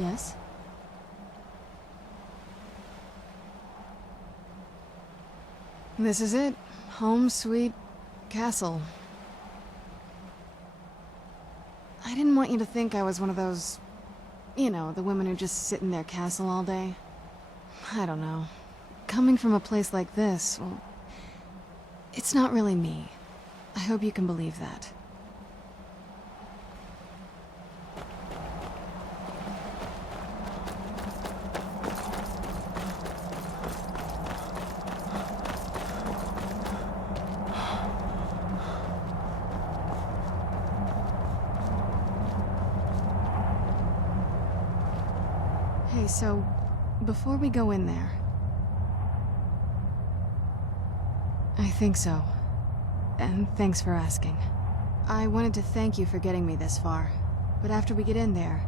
Yes? This is it. Home sweet castle. I didn't want you to think I was one of those... You know, the women who just sit in their castle all day. I don't know. Coming from a place like this, well... It's not really me. I hope you can believe that. Hey, so, before we go in there... I think so. And thanks for asking. I wanted to thank you for getting me this far, but after we get in there,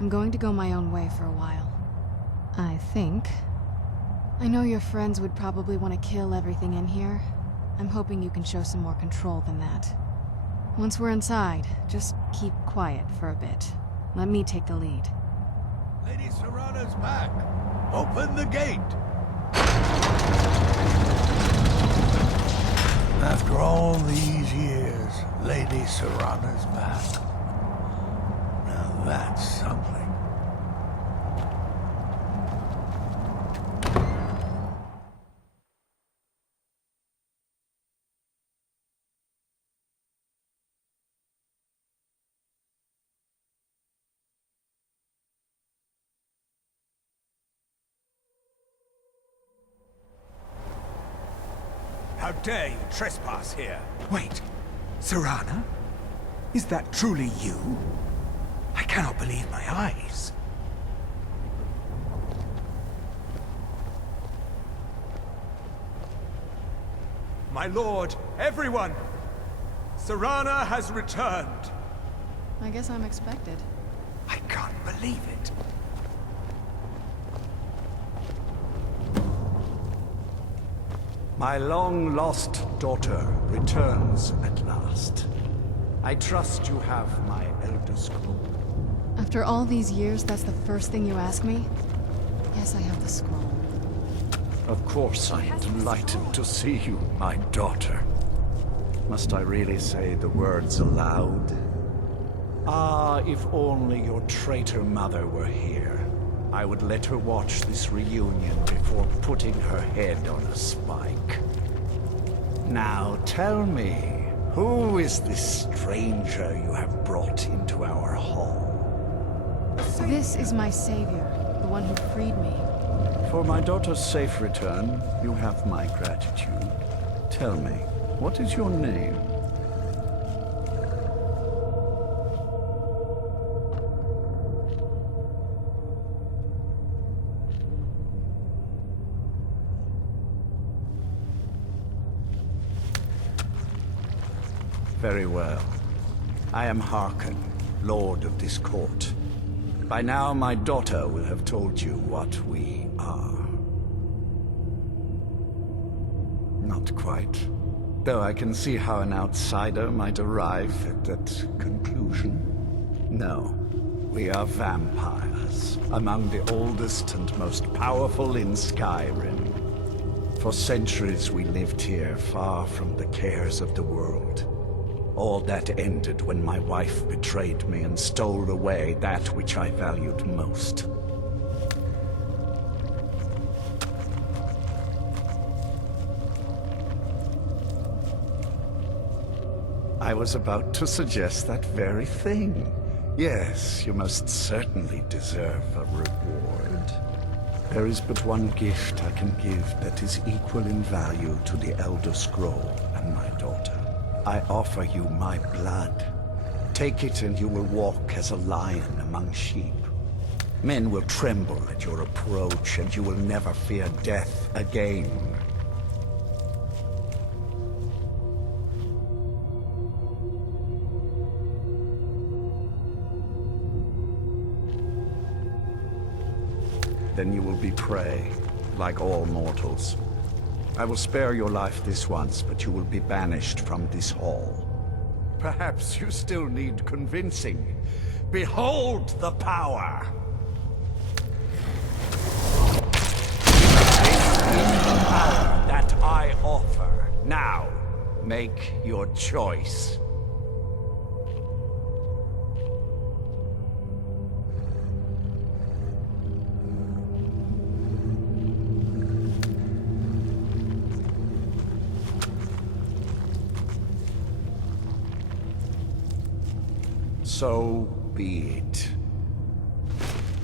I'm going to go my own way for a while. I think. I know your friends would probably want to kill everything in here. I'm hoping you can show some more control than that. Once we're inside, just keep quiet for a bit. Let me take the lead. Lady Serrana's back. Open the gate. After all these years, Lady Serrana's back. Now that's something. How dare you trespass here? Wait, Serrana? Is that truly you? I cannot believe my eyes. My lord, everyone! Serrana has returned! I guess I'm expected. I can't believe it. My long-lost daughter returns at last. I trust you have my Elder Scroll. After all these years, that's the first thing you ask me? Yes, I have the scroll. Of course I am delighted to see you, my daughter. Must I really say the words aloud? Ah, if only your traitor mother were here. I would let her watch this reunion before putting her head on a spike. Now tell me, who is this stranger you have brought into our hall? This is my savior, the one who freed me. For my daughter's safe return, you have my gratitude. Tell me, what is your name? Very well. I am Harkon, Lord of this court. By now, my daughter will have told you what we are. Not quite. Though I can see how an outsider might arrive at that conclusion. No, we are vampires, among the oldest and most powerful in Skyrim. For centuries we lived here, far from the cares of the world. All that ended when my wife betrayed me and stole away that which I valued most. I was about to suggest that very thing. Yes, you most certainly deserve a reward. There is but one gift I can give that is equal in value to the Elder Scroll and my daughter. I offer you my blood. Take it and you will walk as a lion among sheep. Men will tremble at your approach and you will never fear death again. Then you will be prey, like all mortals. I will spare your life this once, but you will be banished from this hall. Perhaps you still need convincing. Behold the power! power that I offer. Now, make your choice. So be it.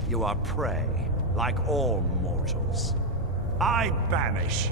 You are prey, like all mortals. I banish you.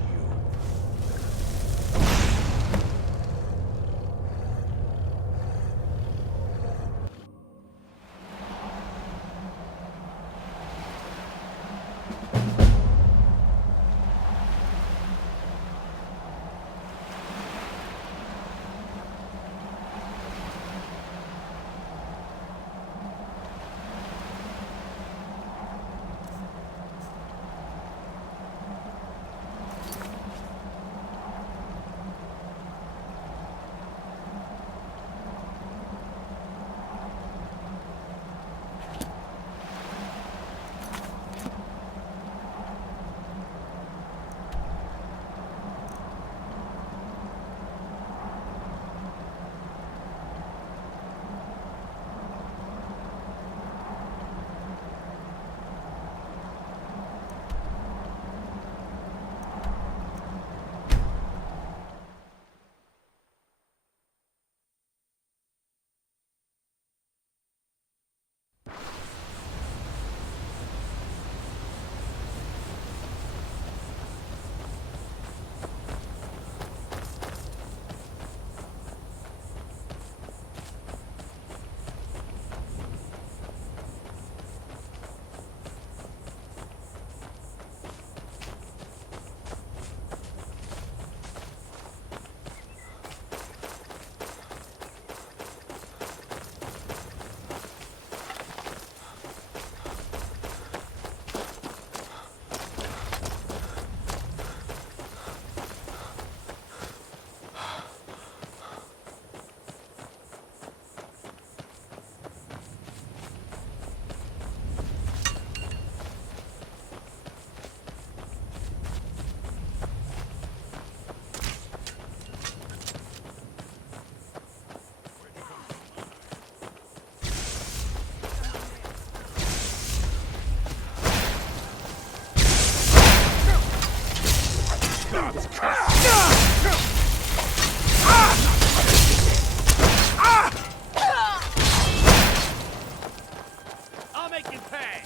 I'll make you pay!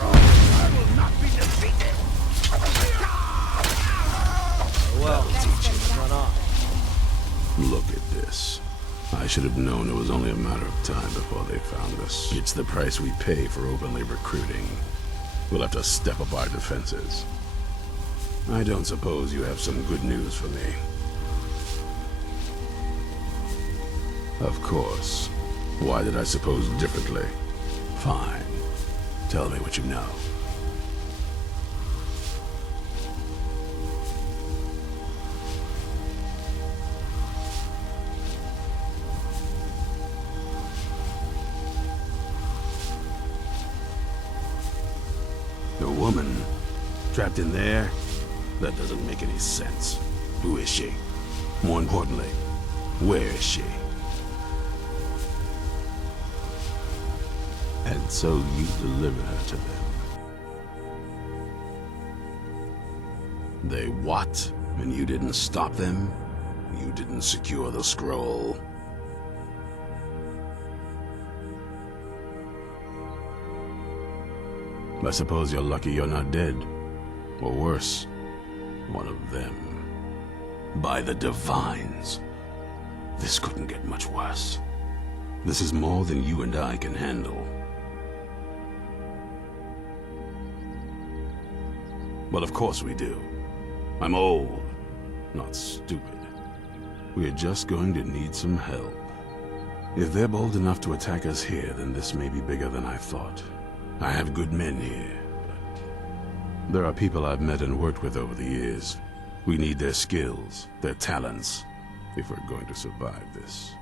I will not be defeated! Well, teachers, run off. Look at this. I should have known it was only a matter of time before they found us. It's the price we pay for openly recruiting. We'll have to step up our defenses. I don't suppose you have some good news for me. Of course. Why did I suppose differently? Fine. Tell me what you know. A woman? Trapped in there? That doesn't make any sense. Who is she? More importantly, where is she? And so you delivered her to them. They what? And you didn't stop them? You didn't secure the scroll? I suppose you're lucky you're not dead. Or worse, one of them. By the Divines. This couldn't get much worse. This is more than you and I can handle. Well, of course we do. I'm old, not stupid. We're just going to need some help. If they're bold enough to attack us here, then this may be bigger than I thought. I have good men here, but there are people I've met and worked with over the years. We need their skills, their talents, if we're going to survive this.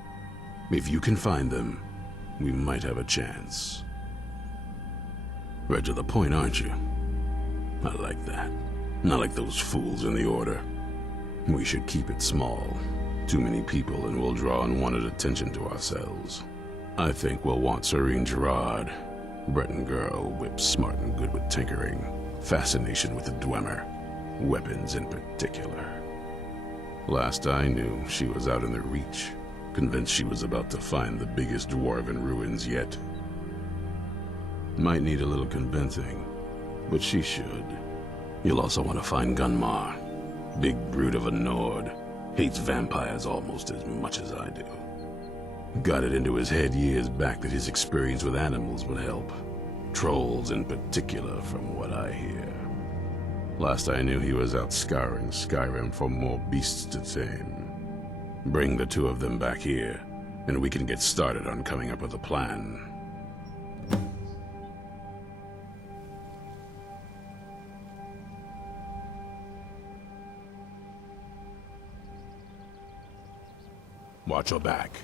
If you can find them, we might have a chance. Right to the point, aren't you? I like that. Not like those fools in the Order. We should keep it small. Too many people and we'll draw unwanted attention to ourselves. I think we'll want Serene Gerard. Breton girl, whip smart and good with tinkering. Fascination with the Dwemer. Weapons in particular. Last I knew, she was out in the Reach, convinced she was about to find the biggest dwarven ruins yet. Might need a little convincing, but she should. You'll also want to find Gunmar. Big brute of a Nord. Hates vampires almost as much as I do. Got it into his head years back that his experience with animals would help. Trolls in particular, from what I hear. Last I knew, he was out scouring Skyrim for more beasts to tame. Bring the two of them back here, and we can get started on coming up with a plan. Watch your back.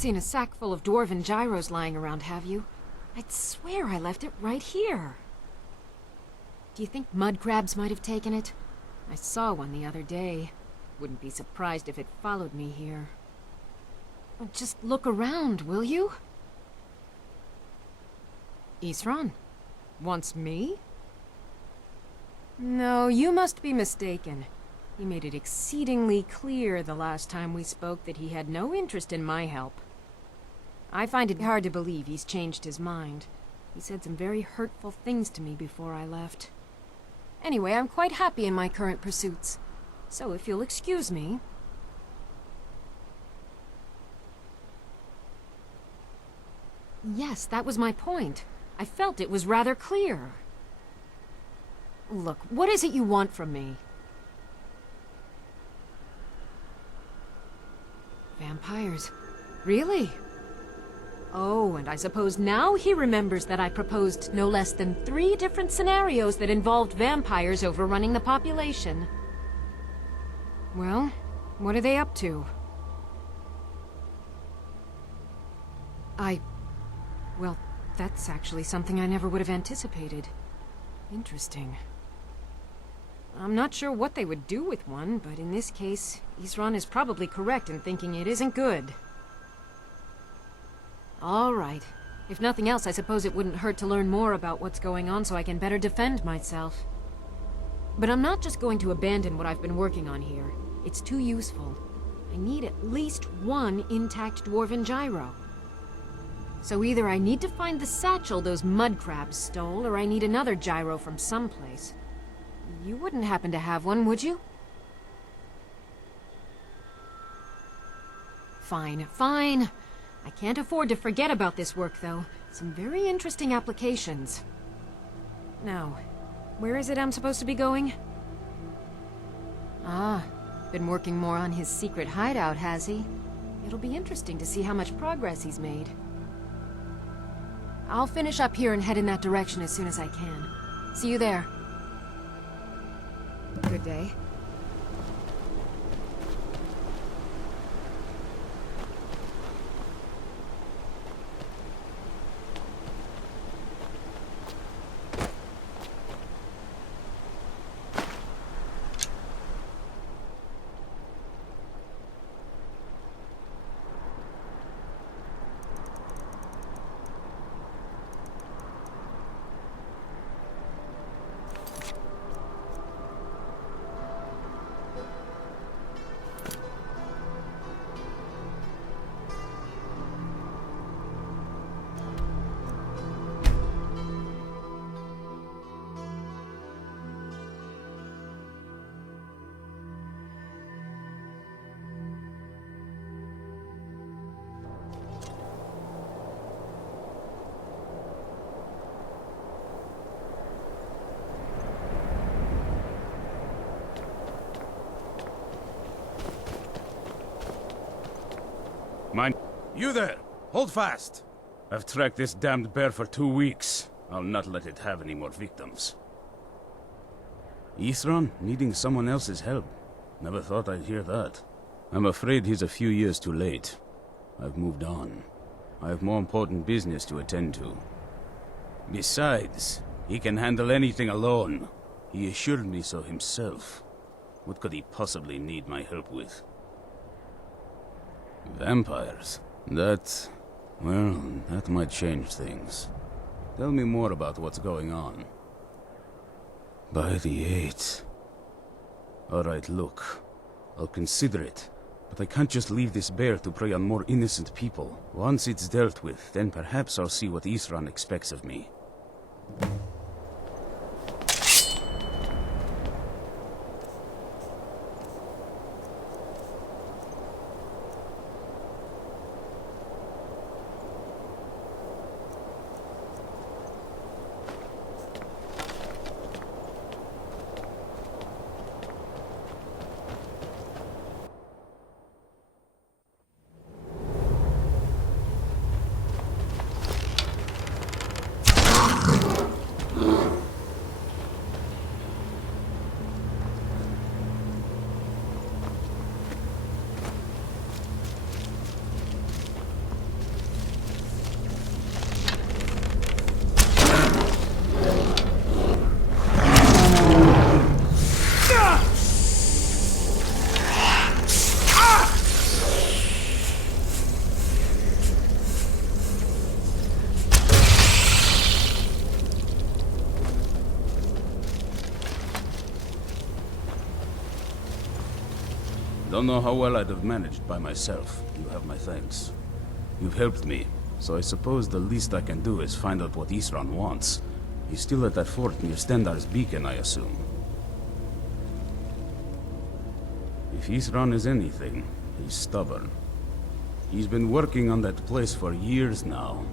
seen a sack full of dwarven gyros lying around, have you? I'd swear I left it right here. Do you think mud crabs might have taken it? I saw one the other day. Wouldn't be surprised if it followed me here. Oh, just look around, will you? Isran? Wants me? No, you must be mistaken. He made it exceedingly clear the last time we spoke that he had no interest in my help. I find it hard to believe he's changed his mind. He said some very hurtful things to me before I left. Anyway, I'm quite happy in my current pursuits. So if you'll excuse me... Yes, that was my point. I felt it was rather clear. Look, what is it you want from me? Vampires. Really? Oh, and I suppose now he remembers that I proposed no less than 3 different scenarios that involved vampires overrunning the population. Well, what are they up to? Well, that's actually something I never would have anticipated. Interesting. I'm not sure what they would do with one, but in this case, Isran is probably correct in thinking it isn't good. All right. If nothing else, I suppose it wouldn't hurt to learn more about what's going on so I can better defend myself. But I'm not just going to abandon what I've been working on here. It's too useful. I need at least 1 intact dwarven gyro. So either I need to find the satchel those mud crabs stole, or I need another gyro from someplace. You wouldn't happen to have one, would you? Fine, fine. I can't afford to forget about this work, though. Some very interesting applications. Now, where is it I'm supposed to be going? Ah, been working more on his secret hideout, has he? It'll be interesting to see how much progress he's made. I'll finish up here and head in that direction as soon as I can. See you there. Good day. Mine. You there! Hold fast! I've tracked this damned bear for 2 weeks. I'll not let it have any more victims. Isran needing someone else's help. Never thought I'd hear that. I'm afraid he's a few years too late. I've moved on. I have more important business to attend to. Besides, he can handle anything alone. He assured me so himself. What could he possibly need my help with? Vampires? Well, that might change things. Tell me more about what's going on. By the 8th. Alright, look. I'll consider it. But I can't just leave this bear to prey on more innocent people. Once it's dealt with, then perhaps I'll see what Isran expects of me. Don't know how well I'd have managed by myself. You have my thanks. You've helped me, so I suppose the least I can do is find out what Isran wants. He's still at that fort near Stendar's beacon, I assume. If Isran is anything, he's stubborn. He's been working on that place for years now.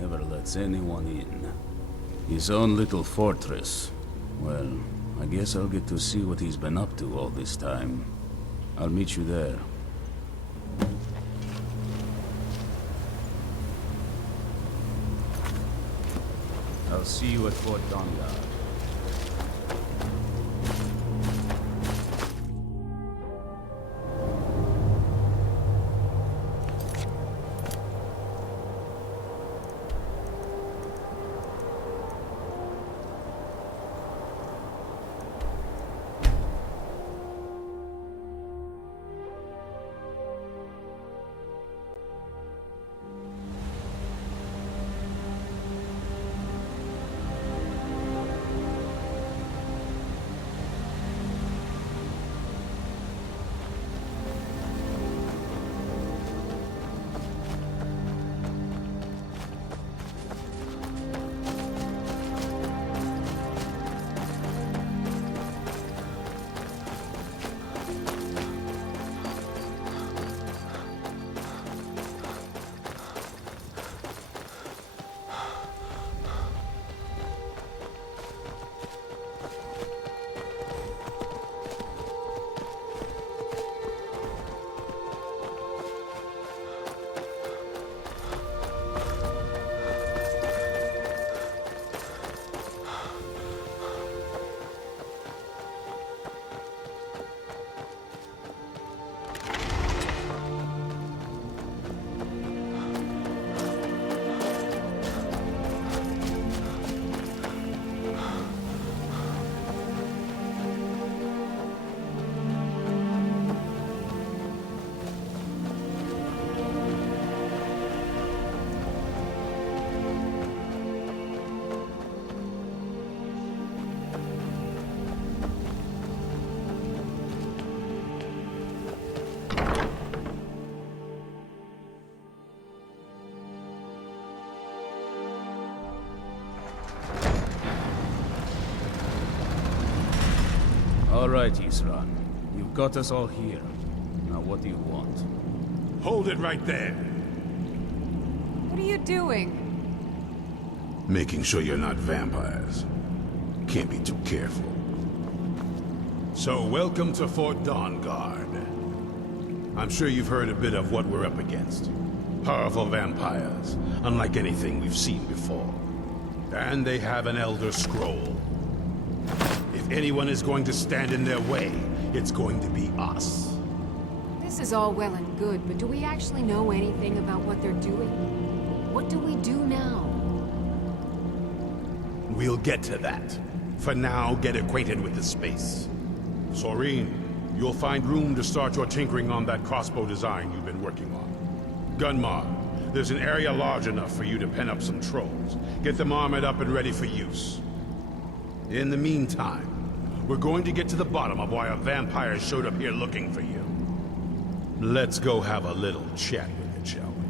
Never lets anyone in. His own little fortress. Well, I guess I'll get to see what he's been up to all this time. I'll meet you there. I'll see you at Fort Dawnguard. All right, Isran. You've got us all here. Now what do you want? Hold it right there. What are you doing? Making sure you're not vampires. Can't be too careful. So, welcome to Fort Dawnguard. I'm sure you've heard a bit of what we're up against. Powerful vampires, unlike anything we've seen before. And they have an Elder Scroll. If anyone is going to stand in their way, it's going to be us. This is all well and good, but do we actually know anything about what they're doing? What do we do now? We'll get to that. For now, get acquainted with the space. Soreen, you'll find room to start your tinkering on that crossbow design you've been working on. Gunmar, there's an area large enough for you to pen up some trolls. Get them armored up and ready for use. In the meantime, we're going to get to the bottom of why a vampire showed up here looking for you. Let's go have a little chat with it, shall we?